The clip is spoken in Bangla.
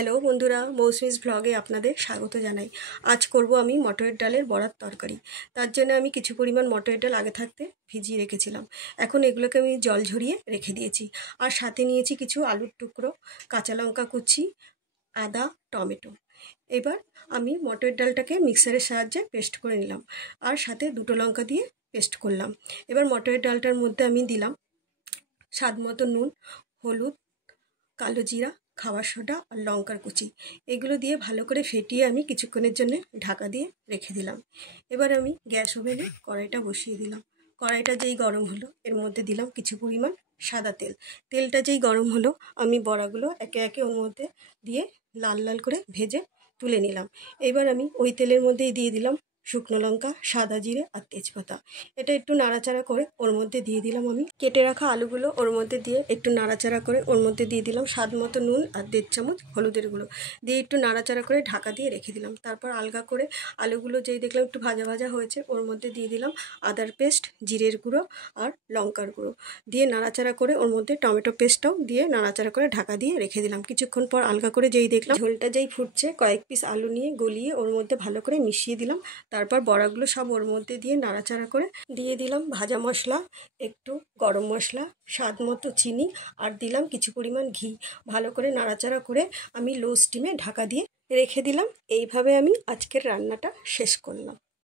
হ্যালো বন্ধুরা, মৌসুমিস ভ্লগে আপনাদের স্বাগত জানাই। আজ করব আমি মটরের ডালের বড়ার তরকারি। তার জন্য আমি কিছু পরিমাণ মটরের ডাল আগে থাকতে ভিজিয়ে রেখেছিলাম। এখন এগুলোকে আমি জল ঝরিয়ে রেখে দিয়েছি। আর সাথে নিয়েছি কিছু আলুর টুকরো, কাঁচা লঙ্কা কুচি, আদা, টমেটো। এবার আমি মটরের ডালটাকে মিক্সারের সাহায্যে পেস্ট করে নিলাম। আর সাথে দুটো লঙ্কা দিয়ে পেস্ট করলাম। এবার মটরের ডালটার মধ্যে আমি দিলাম স্বাদ মতো নুন, হলুদ, কালো জিরা, খাবার সোডা আর লঙ্কার কুচি। এগুলো দিয়ে ভালো করে ফেটিয়ে আমি কিছুক্ষণের জন্য ঢাকা দিয়ে রেখে দিলাম। এবার আমি গ্যাস ওভেনে কড়াইটা বসিয়ে দিলাম। কড়াইটা যেই গরম হলো এর মধ্যে দিলাম কিছু পরিমাণ সাদা তেল। তেলটা যেই গরম হলো আমি বড়াগুলো একে একে ওর মধ্যে দিয়ে লাল লাল করে ভেজে তুলে নিলাম। এবার আমি ওই তেলের মধ্যেই দিয়ে দিলাম শুকনো লঙ্কা, সাদা জিরে আর তেজপাতা। এটা একটু নাড়াচাড়া করে ওর মধ্যে দিয়ে দিলাম আমি কেটে রাখা আলুগুলো। ওর মধ্যে দিয়ে একটু নাড়াচাড়া করে ওর মধ্যে দিয়ে দিলাম স্বাদ মতো নুন আর 1.5 চামচ হলুদের গুঁড়ো দিয়ে একটু নাড়াচাড়া করে ঢাকা দিয়ে রেখে দিলাম। তারপর আলগা করে আলুগুলো যেই দেখলাম একটু ভাজা ভাজা হয়েছে ওর মধ্যে দিয়ে দিলাম আদার পেস্ট, জিরের গুঁড়ো আর লঙ্কার গুঁড়ো দিয়ে নাড়াচাড়া করে ওর মধ্যে টমেটো পেস্টটাও দিয়ে নাড়াচাড়া করে ঢাকা দিয়ে রেখে দিলাম। কিছুক্ষণ পর আলগা করে যেই দেখলাম ঝোলটা যেই ফুটছে কয়েক পিস আলু নিয়ে গলিয়ে ওর মধ্যে ভালো করে মিশিয়ে দিলাম। তারপর বড়াগুলো সব ওর মধ্যে দিয়ে নাড়াচাড়া করে দিয়ে দিলাম ভাজা মশলা, একটু গরম মশলা, স্বাদ মতো চিনি আর দিলাম কিছু পরিমাণ ঘি। ভালো করে নাড়াচাড়া করে আমি লো স্টিমে ঢাকা দিয়ে রেখে দিলাম। এইভাবে আমি আজকের রান্নাটা শেষ করলাম।